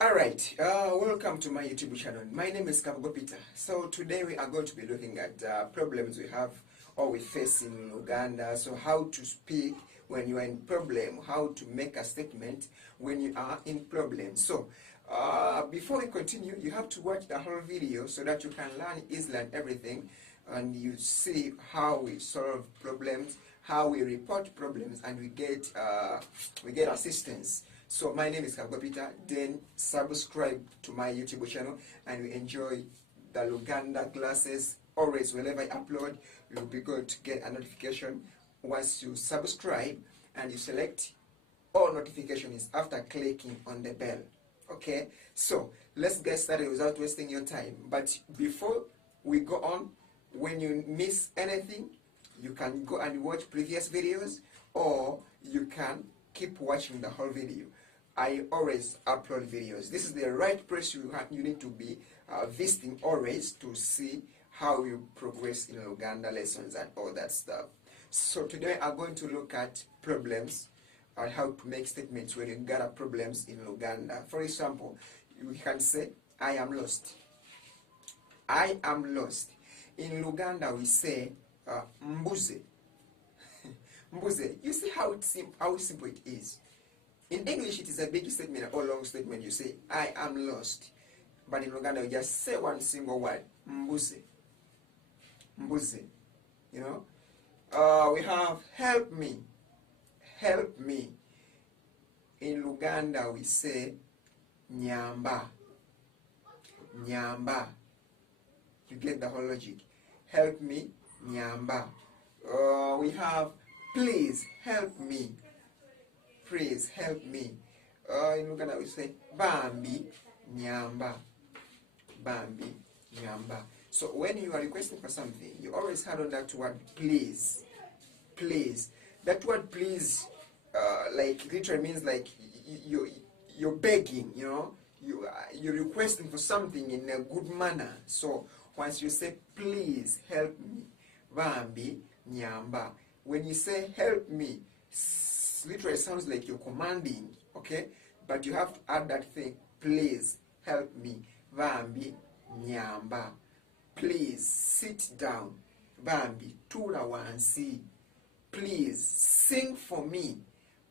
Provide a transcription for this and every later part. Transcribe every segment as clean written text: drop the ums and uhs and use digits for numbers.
Alright, welcome to my YouTube channel. My name is Peter. So today we are going to be looking at problems we have or we face in Luganda. So how to speak when you are in problem, how to make a statement when you are in problem. So before we continue, you have to watch the whole video so that you can learn easily and everything, and you see how we solve problems, how we report problems, and we get assistance. So my name is Peter. Then subscribe to my YouTube channel and we enjoy the Luganda classes. Always whenever I upload, you'll be going to get a notification once you subscribe and you select all notifications after clicking on the bell. Okay, so let's get started without wasting your time. But before we go on, when you miss anything, you can go and watch previous videos, or you can keep watching the whole video. I always upload videos. This is the right place you need to be visiting always to see how you progress in Luganda lessons and all that stuff. So today I'm going to look at problems and how to make statements when you got problems in Luganda. For example, you can say, I am lost. I am lost. In Luganda we say, mbuze. Mbuze. You see how simple it is. In English, it is a big statement or long statement. You say, I am lost. But in Luganda, you just say one single word, mbuze. Mbuze. You know? We have help me. Help me. In Luganda, we say, nyamba. Nyamba. You get the whole logic. Help me, nyamba. We have, please help me. Please help me. In Luganda we say Bambi, nyamba. Bambi, nyamba. So when you are requesting for something, you always have on that word please. Please. That word please, like literally means like you're begging, you know. You're requesting for something in a good manner. So once you say please help me, Bambi, nyamba. When you say help me, literally sounds like you're commanding, okay? But you have to add that thing, please help me, Bambi, nyamba. Please sit down, Bambi, tula wansi. Please sing for me,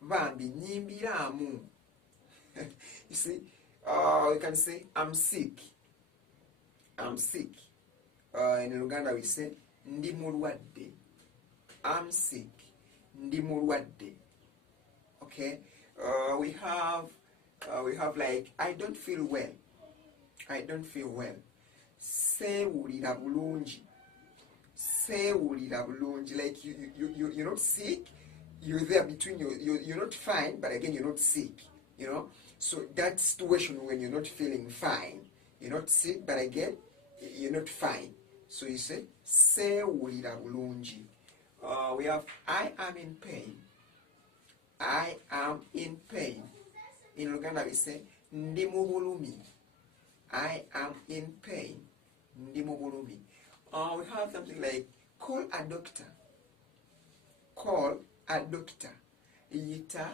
Bambi, nyimbiramu. You see, you can say, I'm sick. I'm sick. In Luganda we say, ndi mulwadde. I'm sick. Ndi mulwadde. Okay, we have like I don't feel well. I don't feel well. Sewulira bulungi. Sewulira bulungi. Like you're not sick. You're there between you're not fine, but again you're not sick. You know. So that situation when you're not feeling fine, you're not sick, but again you're not fine. So you say sewulira bulungi. We have I am in pain. I am in pain. In Luganda we say ndi mu bulumi. I am in pain. Ndi mu bulumi. We have something like call a doctor. Call a doctor. Yita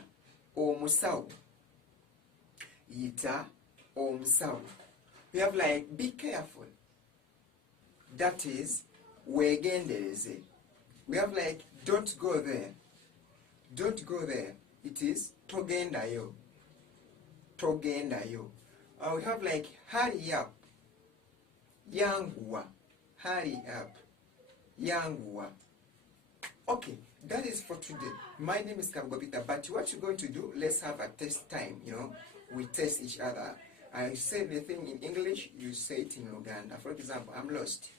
omusawo. Yita omusawo. We have like be careful. That is wegendereze. We have like don't go there. Don't go there. It is Togendayo. Togendayo. We have like hurry up. Yangwa. Hurry up. Yangwa. Okay, that is for today. My name is Peter. But what you're going to do, let's have a test time, you know. We test each other. I say the thing in English, you say it in Luganda. For example, I'm lost.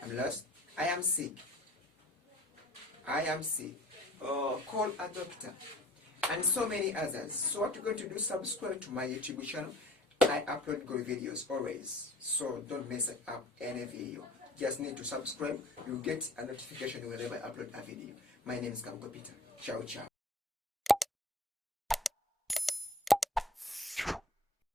I'm lost. I am sick. I am sick. Call a doctor, and so many others. So what you're going to do, subscribe to my YouTube channel. I upload good videos always, so don't mess up any video. Just need to subscribe. You'll get a notification whenever I upload a video. My name is Peter. Ciao, ciao.